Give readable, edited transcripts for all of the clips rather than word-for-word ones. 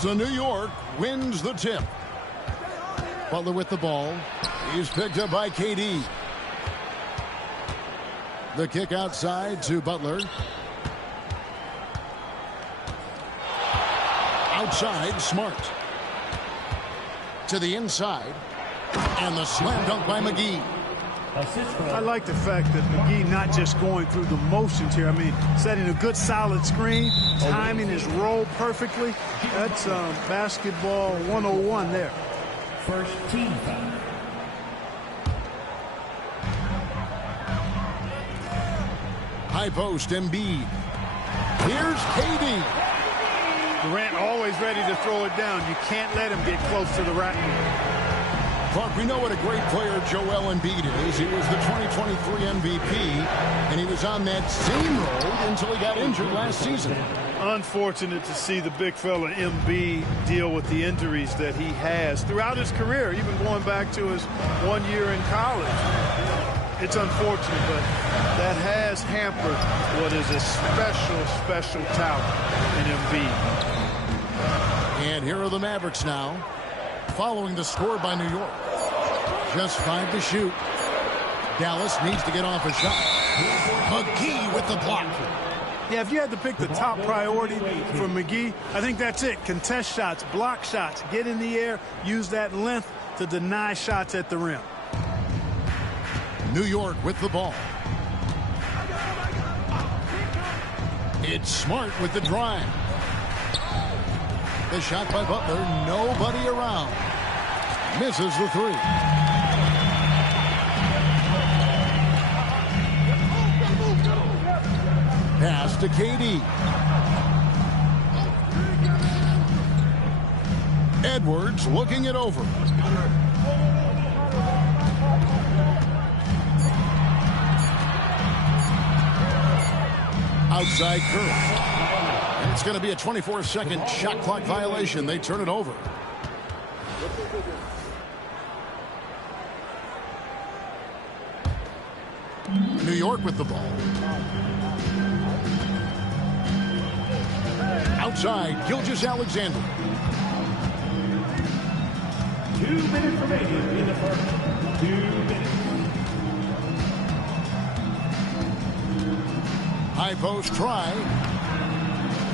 So New York wins the tip. Butler with the ball. He's picked up by KD. The kick outside to Butler. Outside, Smart. To the inside. And the slam dunk by McGee. I like the fact that McGee not just going through the motions here. I mean, setting a good solid screen, timing his roll perfectly. That's basketball 101 there. First team foul. High post, Embiid. Here's KD. Durant always ready to throw it down. You can't let him get close to the rack. Clark, we know what a great player Joel Embiid is. He was the 2023 MVP, and he was on that same road until he got injured last season. Unfortunate to see the big fella Embiid deal with the injuries that he has throughout his career, even going back to his 1 year in college. It's unfortunate, but that has hampered what is a special talent in Embiid. And here are the Mavericks now, following the score by New York. Just 5 to shoot. Dallas needs to get off a shot. McGee with the block. Yeah, if you had to pick the top priority for McGee, I think that's it. Contest shots, block shots, get in the air, use that length to deny shots at the rim. New York with the ball. It's Smart with the drive. The shot by Butler, nobody around. Misses the three. Pass to KD. Edwards looking it over. Outside Curry. And it's going to be a 24-second shot clock violation. They turn it over. New York with the ball. Outside, Gilgeous-Alexander. 2 minutes remaining in the first. 2 minutes. High post try.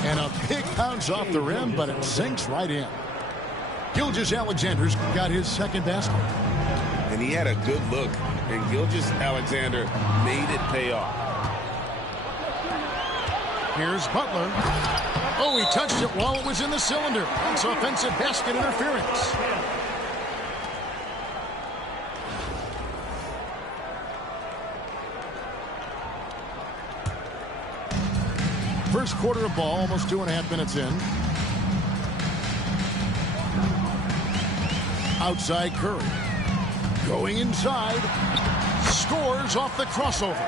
And a big bounce off the rim, but it sinks right in. Gilgeous-Alexander's got his second basket. And he had a good look, and Gilgeous-Alexander made it pay off. Here's Butler. Oh, he touched it while it was in the cylinder. It's offensive basket interference. First quarter of ball, almost 2.5 minutes in. Outside Curry. Going inside. Scores off the crossover.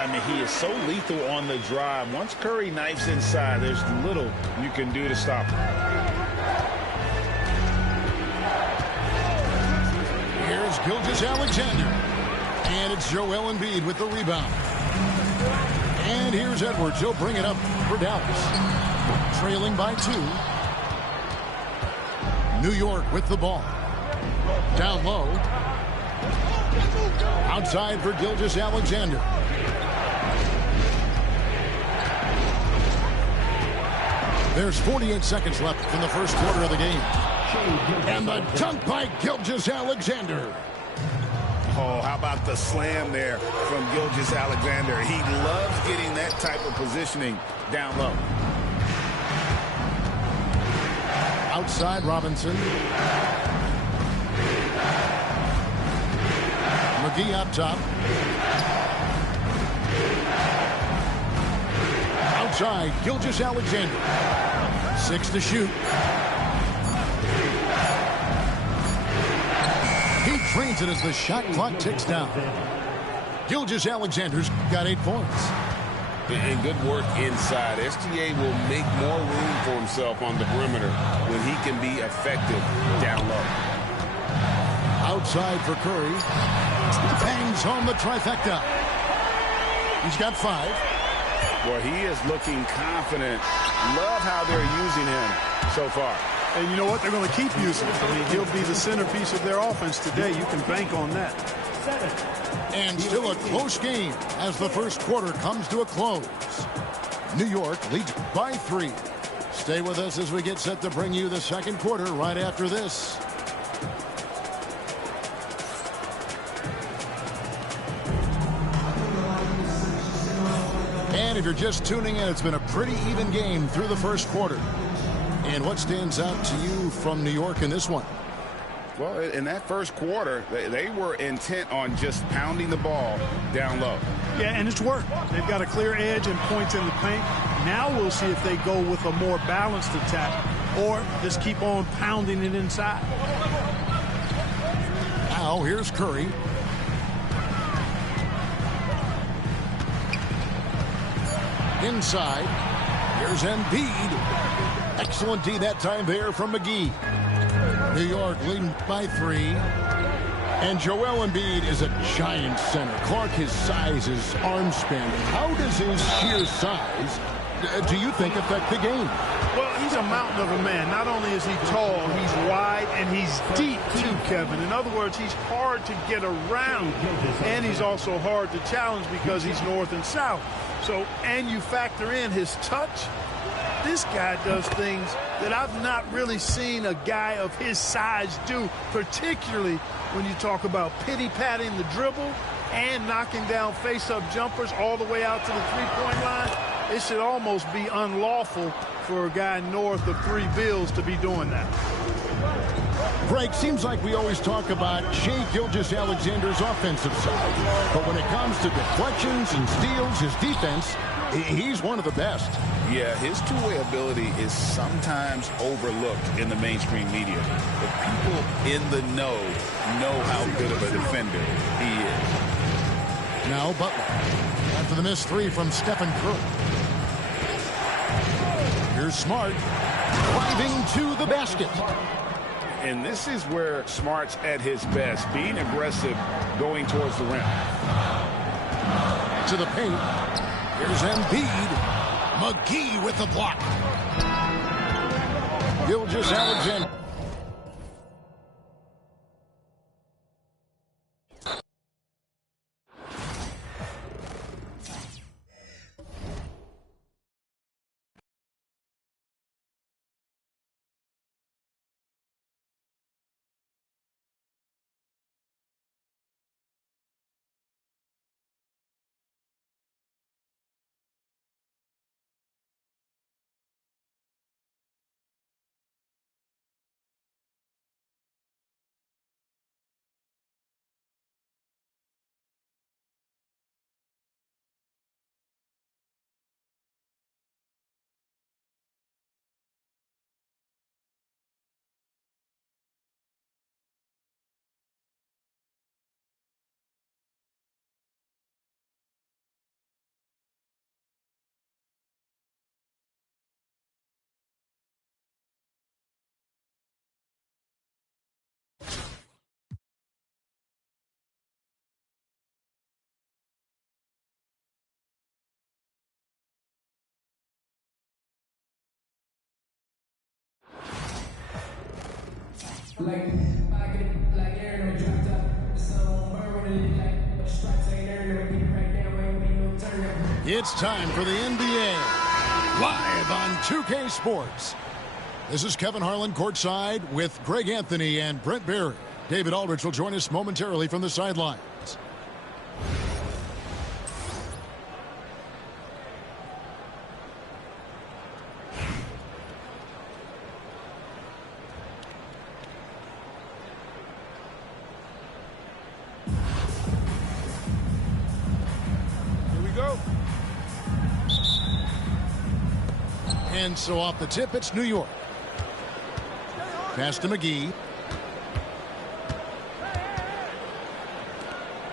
I mean, he is so lethal on the drive. Once Curry knifes inside, there's little you can do to stop him. Here's Gilgeous-Alexander. And it's Joel Embiid with the rebound. And here's Edwards. He'll bring it up for Dallas. Trailing by 2. New York with the ball. Down low. Outside for Gilgeous-Alexander. There's 48 seconds left in the first quarter of the game. And the dunk by Gilgeous-Alexander. Oh, how about the slam there from Gilgeous-Alexander? He loves getting that type of positioning down low. Outside Robinson. McGee up top. Outside, Gilgeous-Alexander. 6 to shoot. He drains it as the shot clock ticks down. Gilgeous-Alexander's got 8 points. And good work inside. SGA will make more room for himself on the perimeter when he can be effective down low. Outside for Curry. Bangs home the trifecta. He's got 5. Well, he is looking confident. Love how they're using him so far. And you know what? They're going to keep using him. I mean, he'll be the centerpiece of their offense today. You can bank on that. And still a close game as the first quarter comes to a close. New York leads by 3. Stay with us as we get set to bring you the second quarter right after this. And if you're just tuning in, it's been a pretty even game through the first quarter. And what stands out to you from New York in this one? Well, in that first quarter, they were intent on just pounding the ball down low. Yeah, and it's worked. They've got a clear edge and points in the paint. Now we'll see if they go with a more balanced attack or just keep on pounding it inside. Now here's Curry. Inside. Here's Embiid. Excellent D that time there from McGee. New York leading by 3. And Joel Embiid is a giant center. Clark, his size, his arm span. How does his sheer size, do you think, affect the game? Well, he's a mountain of a man. Not only is he tall, he's wide, and he's deep, too, Kevin. In other words, he's hard to get around, and he's also hard to challenge because he's north and south. So, and you factor in his touch, this guy does things that I've not really seen a guy of his size do, particularly when you talk about pity-patting the dribble and knocking down face-up jumpers all the way out to the three-point line. It should almost be unlawful for a guy north of 3 bills to be doing that. Greg, seems like we always talk about Shai Gilgeous-Alexander's offensive side. But when it comes to deflections and steals, his defense, he's one of the best. Yeah, his two-way ability is sometimes overlooked in the mainstream media. But people in the know how good of a defender he is. Now Butler. After the missed 3 from Stephen Curry. Here's Smart. Driving to the basket. And this is where Smart's at his best, being aggressive, going towards the rim. To the paint. Here's Embiid. McGee with the block. Gilgeous-Alexander. It's time for the NBA, live on 2K Sports. This is Kevin Harlan courtside with Greg Anthony and Brent Barry. David Aldridge will join us momentarily from the sidelines. And so off the tip, it's New York. Pass to McGee.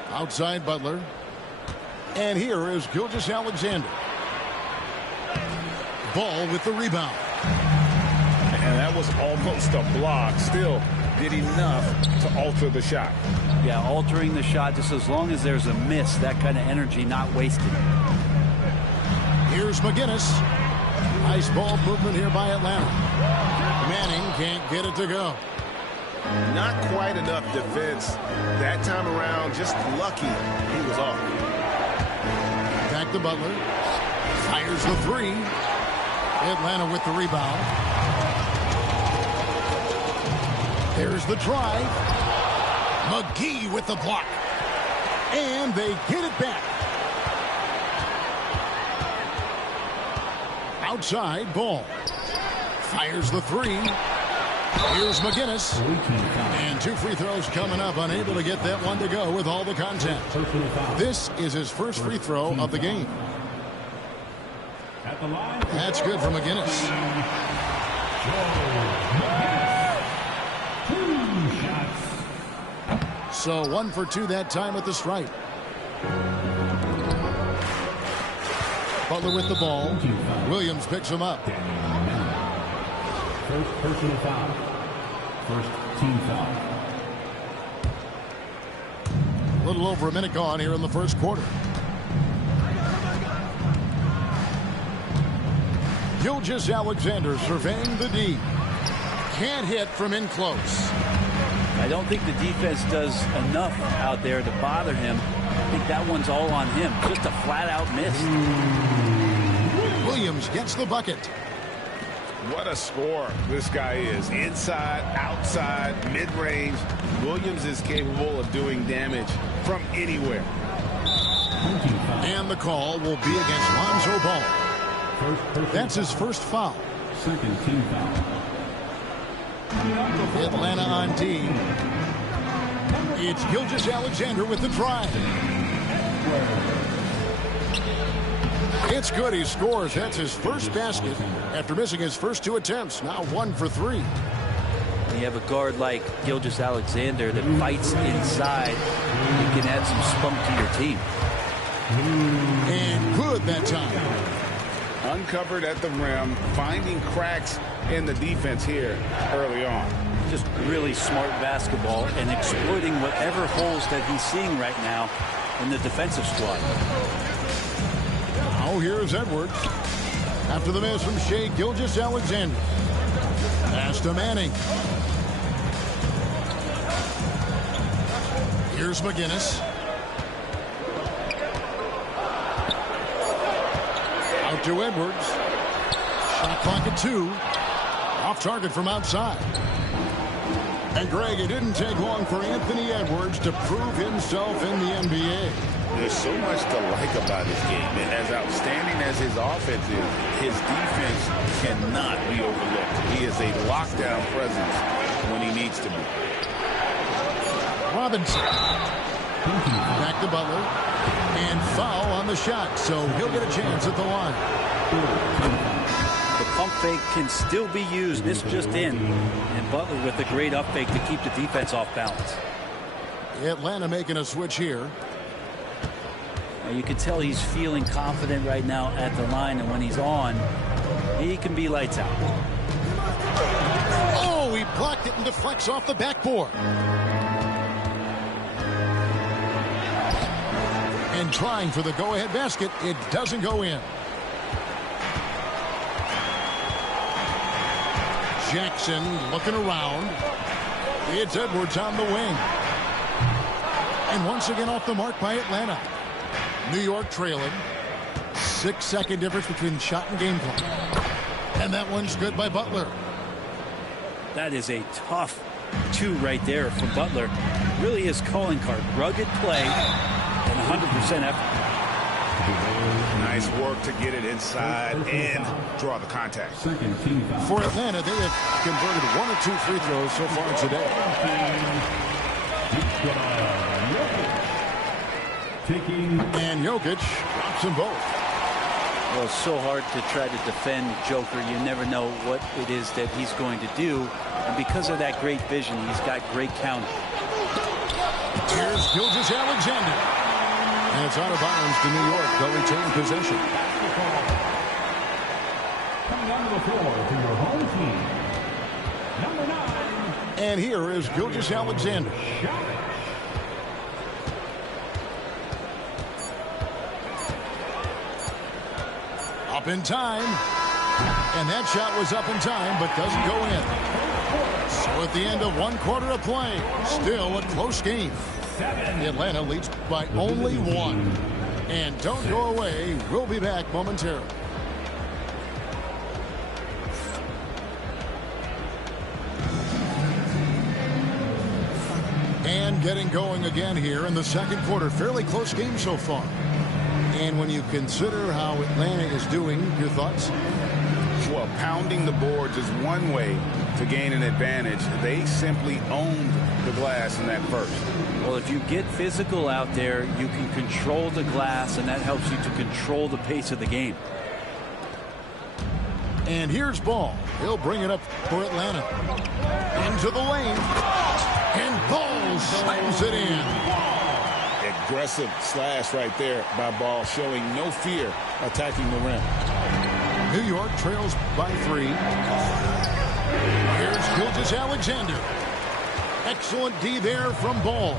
Outside Butler. And here is Gilgeous-Alexander. Ball with the rebound. And that was almost a block. Still did enough to alter the shot. Yeah, altering the shot just as long as there's a miss, that kind of energy not wasted. Here's Here's McGinnis. Nice ball movement here by Atlanta. Manning can't get it to go. Not quite enough defense that time around. Just lucky he was off. Back to Butler. Fires the three. Atlanta with the rebound. There's the drive. McGee with the block. And they get it back. Outside ball. Fires the three. Here's McGinnis. And 2 free throws coming up. Unable to get that one to go with all the contact. This is his first free throw of the game. That's good for McGinnis. So 1 for 2 that time at the stripe. Butler with the ball. Williams picks him up. First personal foul. First team foul. A little over a minute gone here in the first quarter. Gilgeous-Alexander surveying the D. Can't hit from in close. I don't think the defense does enough out there to bother him. I think that one's all on him. Just a flat-out miss. Williams gets the bucket. What a scorer this guy is. Inside, outside, mid-range. Williams is capable of doing damage from anywhere. And the call will be against Lonzo Ball. That's his first foul. Second team foul. Atlanta on D. It's Gilgeous-Alexander with the drive. It's good. He scores. That's his first basket after missing his first 2 attempts. Now 1 for 3. You have a guard like Gilgeous-Alexander that fights inside. You can add some spunk to your team. And good that time. Uncovered at the rim, finding cracks in the defense here early on. Just really smart basketball and exploiting whatever holes that he's seeing right now in the defensive squad. Now here's Edwards. After the miss from Shai Gilgeous-Alexander. Pass to Manning. Here's McGinnis. Out to Edwards. Shot clock at 2. Off target from outside. And Greg, it didn't take long for Anthony Edwards to prove himself in the NBA. There's so much to like about his game. And as outstanding as his offense is, his defense cannot be overlooked. He is a lockdown presence when he needs to be. Robinson. Back to Butler. And foul on the shot, so he'll get a chance at the line. The pump fake can still be used. This just in. And Butler with a great up fake to keep the defense off balance. Atlanta making a switch here. Now you can tell he's feeling confident right now at the line, and when he's on, he can be lights out. Oh, he blocked it and deflects off the backboard. And trying for the go-ahead basket, it doesn't go in. Jackson looking around. It's Edwards on the wing. And once again off the mark by Atlanta. New York trailing. 6-second difference between shot and game clock. And that one's good by Butler. That is a tough 2 right there from Butler. Really his calling card. Rugged play and 100% effort. Nice work to get it inside and draw the contact. For Atlanta, they have converted 1 or 2 free throws so far today. And Jokic drops them both. Well, it's so hard to try to defend Joker. You never know what it is that he's going to do. And because of that great vision, he's got great counter. Here's Gilgeous-Alexander. And it's out of bounds to New York. They'll retain possession. Coming onto the floor for your home team, number 9. And here is Gilgeous-Alexander. Up in time. And that shot was up in time, but doesn't go in. So at the end of 1 quarter of play, still a close game. Atlanta leads by only 1. And don't go away. We'll be back momentarily. And getting going again here in the second quarter. Fairly close game so far. And when you consider how Atlanta is doing, your thoughts? Well, pounding the boards is one way to gain an advantage. They simply owned the glass in that first. Well, if you get physical out there, you can control the glass, and that helps you to control the pace of the game. And here's Ball. He'll bring it up for Atlanta. Into the lane. And Ball slams it in. Aggressive slash right there by Ball, showing no fear attacking the rim. New York trails by 3. Here's Gilgeous-Alexander. Excellent D there from Ball.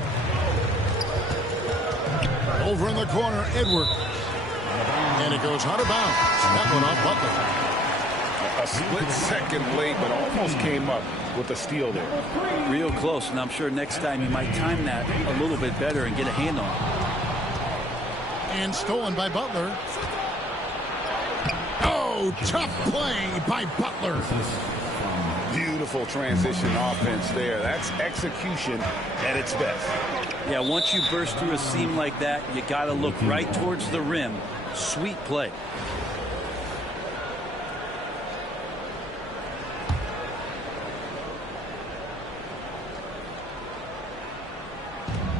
Over in the corner, Edward. And it goes out of bounds. That one off Butler. A split second late, but almost came up with a steal there. Real close, and I'm sure next time you might time that a little bit better and get a hand on it. And stolen by Butler. Oh, tough play by Butler. Beautiful transition offense there. That's execution at its best. Yeah, once you burst through a seam like that, you got to look right towards the rim. Sweet play.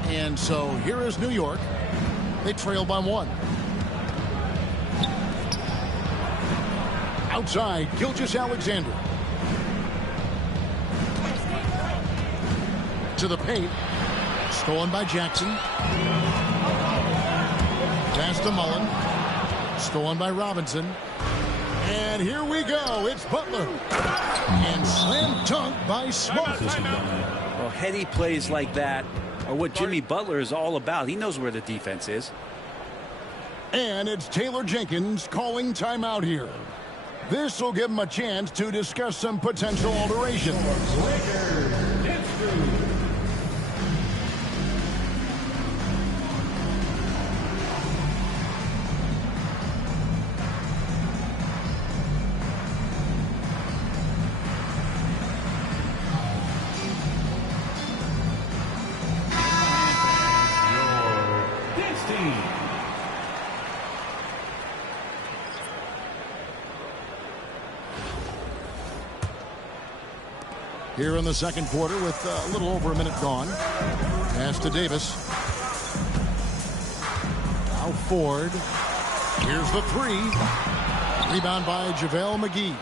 And so here is New York. They trail by 1. Outside, Gilgeous-Alexander. To the paint. Stolen by Jackson. Pass to Mullen. Stolen by Robinson. And here we go. It's Butler. And slam dunk by Smart. Well, heady plays like that are what Jimmy Butler is all about. He knows where the defense is. And it's Taylor Jenkins calling timeout here. This will give him a chance to discuss some potential alterations. Here in the second quarter with a little over a minute gone. Pass to Davis. Now Ford. Here's the 3. Rebound by JaVale McGee.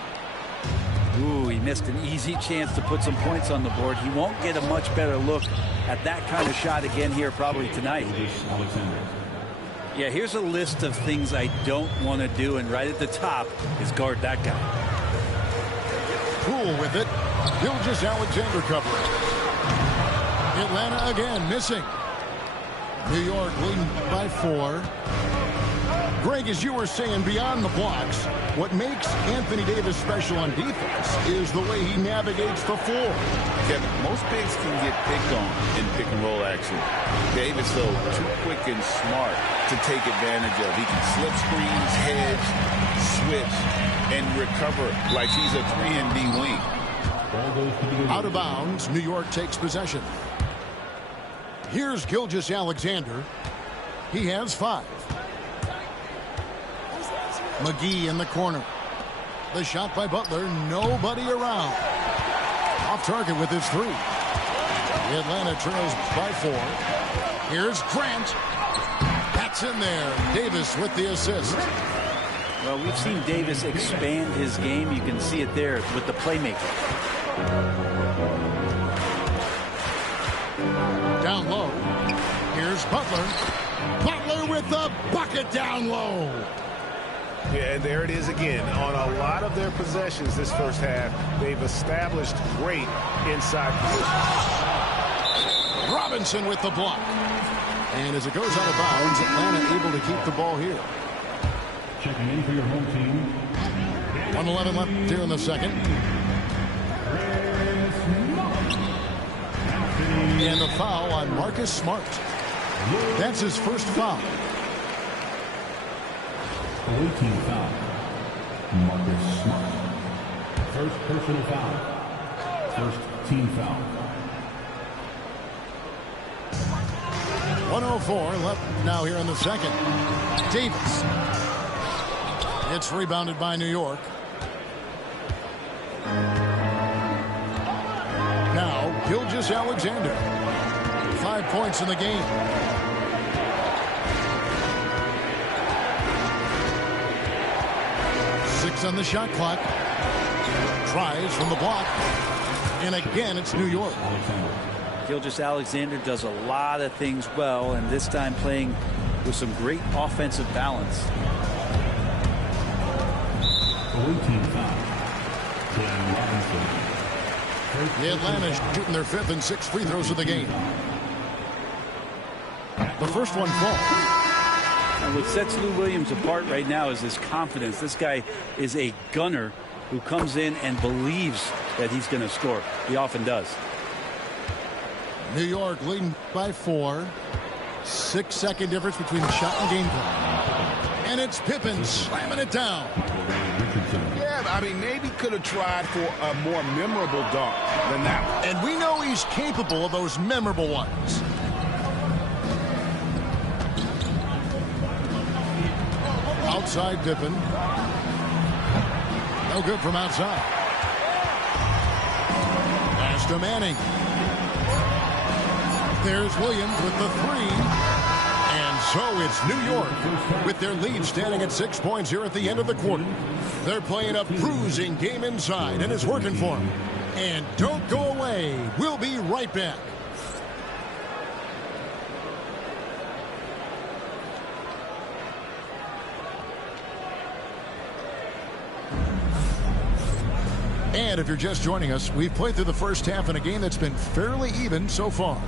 Ooh, he missed an easy chance to put some points on the board. He won't get a much better look at that kind of shot again here probably tonight. Yeah, here's a list of things I don't want to do, and right at the top is guard that guy. Cool with it. Gilgeous-Alexander covering. Atlanta again missing. New York leading by 4. Greg, as you were saying, beyond the blocks, what makes Anthony Davis special on defense is the way he navigates the floor. Kevin, most bigs can get picked on in pick-and-roll action. Davis, though, too quick and smart to take advantage of. He can slip screens, hedge, switch, and recover like he's a 3-and-D wing. Out of bounds, New York takes possession. Here's Gilgeous-Alexander. He has 5. McGee in the corner. The shot by Butler, nobody around. Off target with his 3. Atlanta trails by 4. Here's Grant. That's in there. Davis with the assist. Well, we've seen Davis expand his game. You can see it there with the playmaking. Down low. Here's Butler. Butler with the bucket down low. Yeah, and there it is again. On a lot of their possessions this first half, they've established great inside position. Robinson with the block. And as it goes out of bounds, Atlanta able to keep the ball here. Checking in for your home team. 1:11 left here in the second. And the foul on Marcus Smart. That's his first foul. Away team foul. Marcus Smart. First personal foul. First team foul. 1:04 left now here in the second. Davis. It's rebounded by New York. Now, Gilgeous-Alexander. 5 points in the game. Six on the shot clock. Tries from the block. And again, it's New York. Gilgeous-Alexander does a lot of things well, and this time playing with some great offensive balance. The Atlanta shooting their 5th and 6th free throws of the game. The first one falls. And what sets Lou Williams apart right now is his confidence. This guy is a gunner who comes in and believes that he's going to score. He often does. New York leading by 4. 6-second difference between shot and game clock. And it's Pippen slamming it down. Yeah, I mean, maybe could have tried for a more memorable dunk than that one. And we know he's capable of those memorable ones. Outside Pippen. No good from outside. Pass to Manning. There's Williams with the 3. And so it's New York with their lead standing at 6 points here at the end of the quarter. They're playing a bruising game inside, and it's working for them. And don't go away. We'll be right back. And if you're just joining us, we've played through the first half in a game that's been fairly even so far.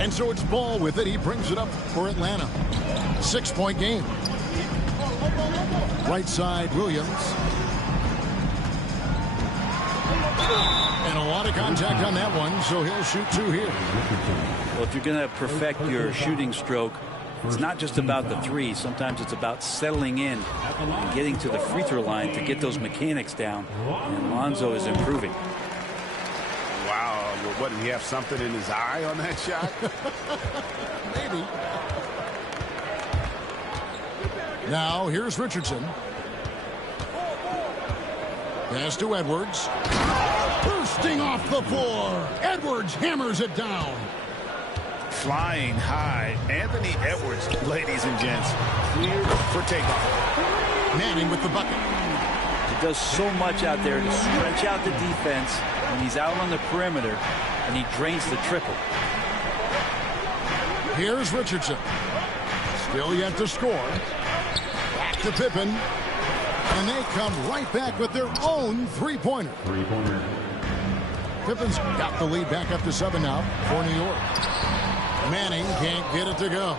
And so it's Ball with it. He brings it up for Atlanta. 6-point game. Right side, Williams. And a lot of contact on that one, so he'll shoot 2 here. Well, if you're going to perfect your shooting stroke, it's not just about the 3. Sometimes it's about settling in and getting to the free throw line to get those mechanics down. And Lonzo is improving. Wow, what, did he have something in his eye on that shot? Maybe. Now, here's Richardson. Pass to Edwards. Bursting off the floor. Edwards hammers it down. Flying high. Anthony Edwards, ladies and gents, cleared for takeoff. Manning with the bucket. He does so much out there to stretch out the defense when he's out on the perimeter, and he drains the triple. Here's Richardson. Still yet to score. Back to Pippen. And they come right back with their own three-pointer. Pippen's got the lead back up to 7 now for New York. Manning can't get it to go.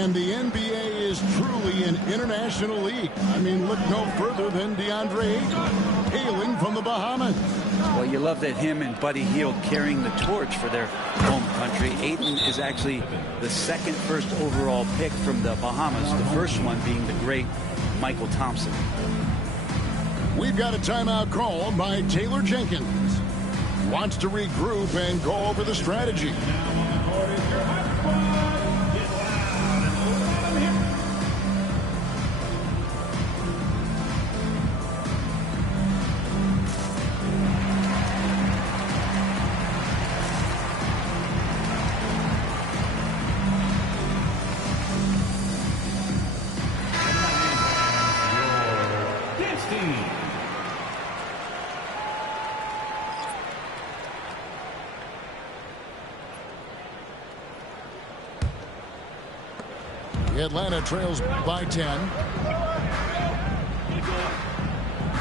And the NBA is truly an international league. I mean, look no further than DeAndre Ayton, hailing from the Bahamas. Well, you love that him and Buddy Hield carrying the torch for their home country. Ayton is actually the second first overall pick from the Bahamas, the first one being the great Michael Thompson. We've got a timeout call by Taylor Jenkins. Wants to regroup and go over the strategy. Atlanta trails by 10.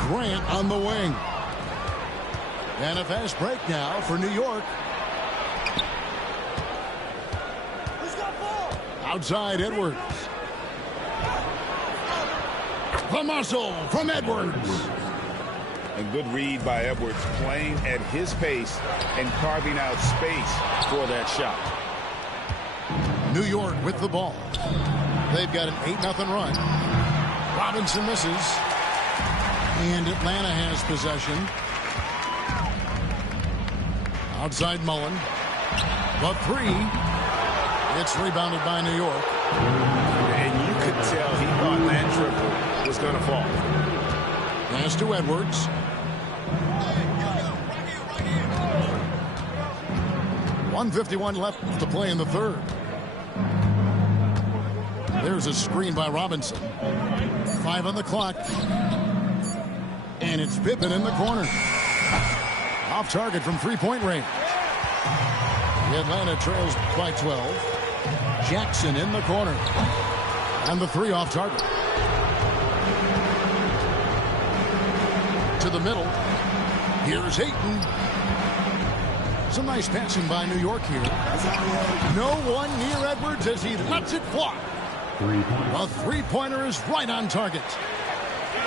Grant on the wing. And a fast break now for New York. Outside Edwards. The muscle from Edwards. A good read by Edwards, playing at his pace and carving out space for that shot. New York with the ball. They've got an 8-0 run. Robinson misses. And Atlanta has possession. Outside Mullen. The three. It's rebounded by New York. And you could tell he thought that triple was going to fall. Pass to Edwards. 1:51 left to play in the third. There's a screen by Robinson. 5 on the clock. And it's Pippen in the corner. Off target from three-point range. The Atlanta trails by 12. Jackson in the corner. And the three off target. To the middle. Here's Hayton. Some nice passing by New York here. No one near Edwards as he lets it fly. A three-pointer is right on target.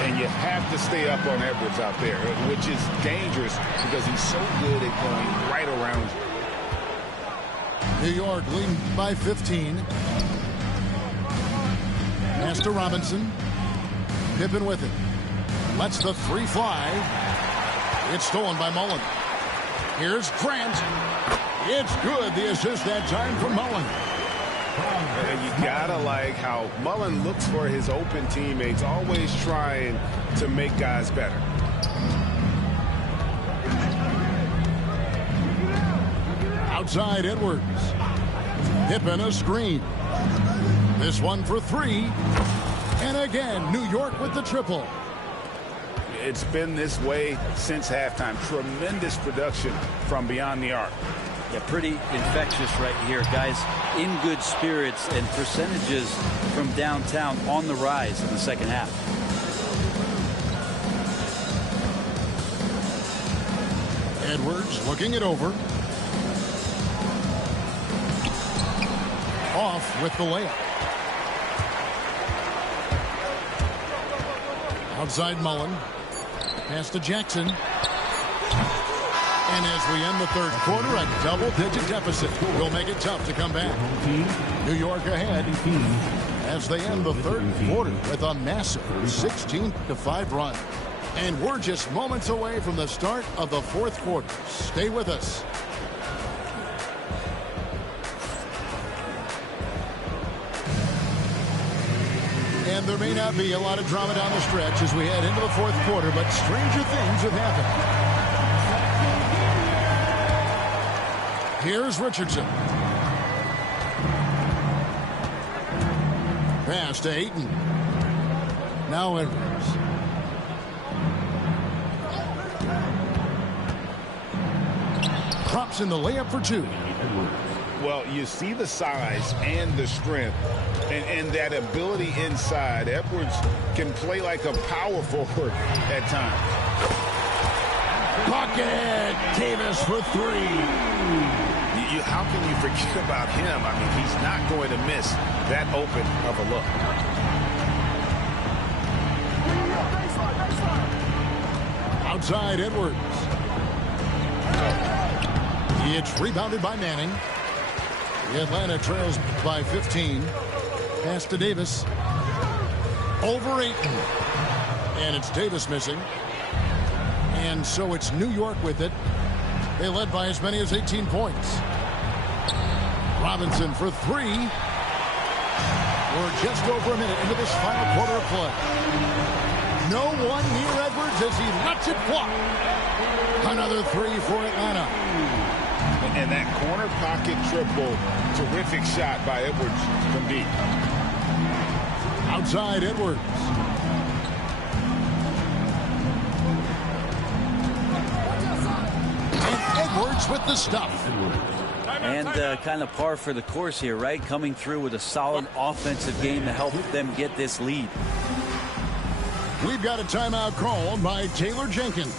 And you have to stay up on Edwards out there, which is dangerous because he's so good at going right around you. New York leading by 15. Pass to Robinson. Pippen with it. Lets the three fly. It's stolen by Mullen. Here's Grant. It's good. The assist that time from Mullen. And you gotta like how Mullen looks for his open teammates, always trying to make guys better. Outside Edwards. Pippen a screen. This one for three. And again, New York with the triple. It's been this way since halftime. Tremendous production from beyond the arc. Yeah, pretty infectious right here. Guys in good spirits and percentages from downtown on the rise in the second half. Edwards looking it over. Off with the layup. Outside Mullen. Pass to Jackson. And as we end the third quarter, a double-digit deficit will make it tough to come back. New York ahead as they end the third quarter with a massive 16-5 run. And we're just moments away from the start of the fourth quarter. Stay with us. And there may not be a lot of drama down the stretch as we head into the fourth quarter, but stranger things have happened. Here's Richardson. Pass to Ayton. Now Edwards. Props in the layup for two. Well, you see the size and the strength and that ability inside. Edwards can play like a power forward at times. Bucket! Davis for three. How can you forget about him? I mean, he's not going to miss that open of a look. Outside Edwards. It's rebounded by Manning. The Atlanta trails by 15. Pass to Davis. Over Ayton. And it's Davis missing. And so it's New York with it. They led by as many as 18 points. Robinson for three. We're just over a minute into this final quarter of play. No one near Edwards as he lets it fly. Another three for Atlanta. And that corner pocket triple, terrific shot by Edwards from deep. Outside Edwards. And Edwards with the stuff. And kind of par for the course here, right? Coming through with a solid offensive game to help them get this lead. We've got a timeout called by Taylor Jenkins.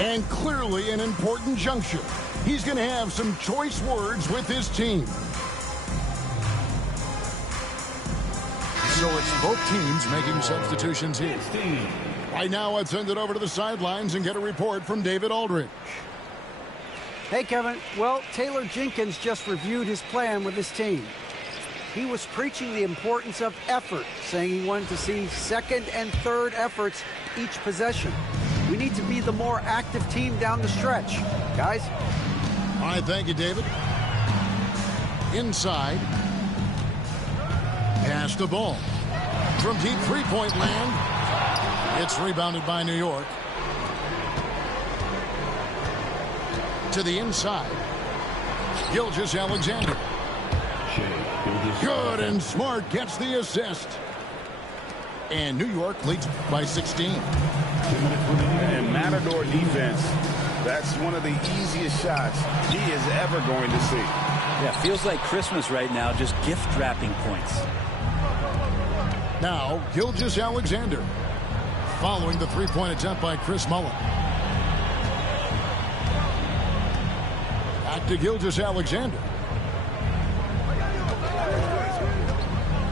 And clearly an important juncture. He's going to have some choice words with his team. So it's both teams making substitutions here. Right now, I'd send it over to the sidelines and get a report from David Aldridge. Hey, Kevin. Well, Taylor Jenkins just reviewed his plan with his team. He was preaching the importance of effort, saying he wanted to see second and third efforts each possession. We need to be the more active team down the stretch. Guys? All right, thank you, David. Inside. Pass the ball. From deep three-point land. It's rebounded by New York. To the inside. Gilgeous-Alexander. Good, and Smart gets the assist. And New York leads by 16. And Matador defense, that's one of the easiest shots he is ever going to see. Yeah, feels like Christmas right now, just gift wrapping points. Now, Gilgeous-Alexander, following the three-point attempt by Chris Mullen. Back to Gilgeous-Alexander.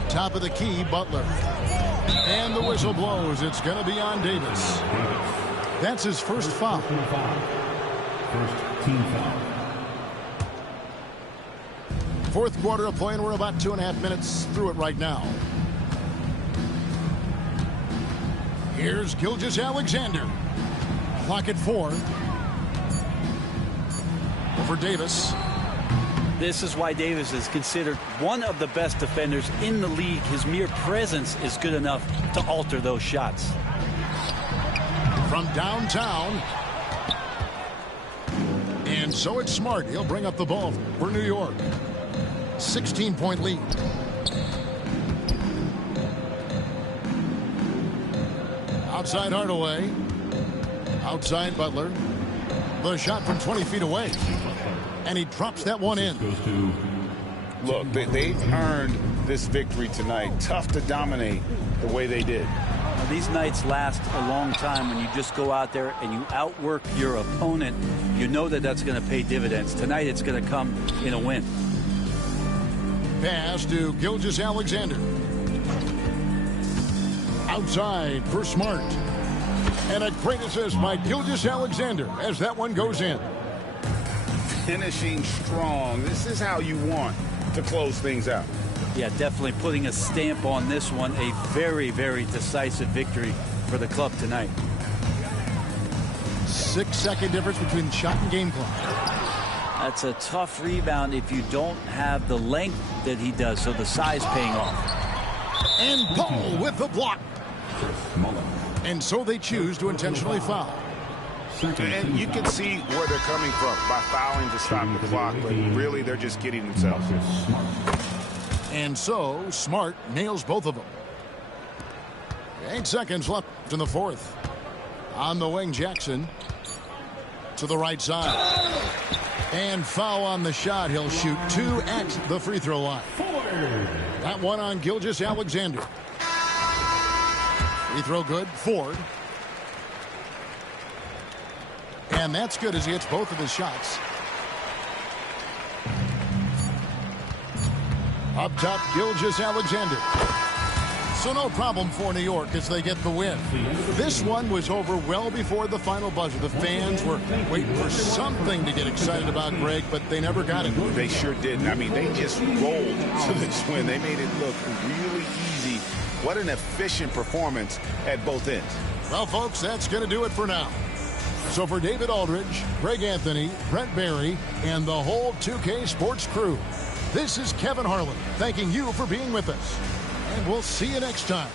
Top of the key, Butler. And the whistle blows. It's going to be on Davis. That's his first foul. First team foul. Fourth quarter of play, and we're about 2.5 minutes through it right now. Here's Gilgeous-Alexander. Clock at 4. Over Davis. This is why Davis is considered one of the best defenders in the league. His mere presence is good enough to alter those shots. From downtown. And so it's Smart. He'll bring up the ball for New York. 16-point lead. Outside Hardaway. Outside Butler. The shot from 20 feet away. And he drops that one in. Look, they've earned this victory tonight. Tough to dominate the way they did. Now, these nights last a long time when you just go out there and you outwork your opponent. You know that that's going to pay dividends. Tonight it's going to come in a win. Pass to Gilgeous-Alexander. Outside for Smart. And a great assist by Gilgeous-Alexander as that one goes in. Finishing strong. This is how you want to close things out. Yeah, definitely putting a stamp on this one. A very, very decisive victory for the club tonight. 6-second difference between shot and game clock. That's a tough rebound if you don't have the length that he does, so the size paying off. And Paul with the block. And so they choose to intentionally foul. And you can see where they're coming from by fouling to stop the clock, but really they're just kidding themselves. And so Smart nails both of them. 8 seconds left in the fourth. On the wing, Jackson to the right side. And foul on the shot. He'll shoot 2 at the free throw line. That one on Gilgeous-Alexander. Free throw good. Ford. And that's good as he hits both of his shots. Up top, Gilgeous-Alexander. So no problem for New York as they get the win. This one was over well before the final buzzer. The fans were waiting for something to get excited about, Greg, but they never got it. They sure didn't. I mean, they just rolled to this win. They made it look really easy. What an efficient performance at both ends. Well, folks, that's going to do it for now. So for David Aldridge, Greg Anthony, Brent Barry, and the whole 2K Sports crew, this is Kevin Harlan thanking you for being with us. And we'll see you next time.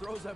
throws a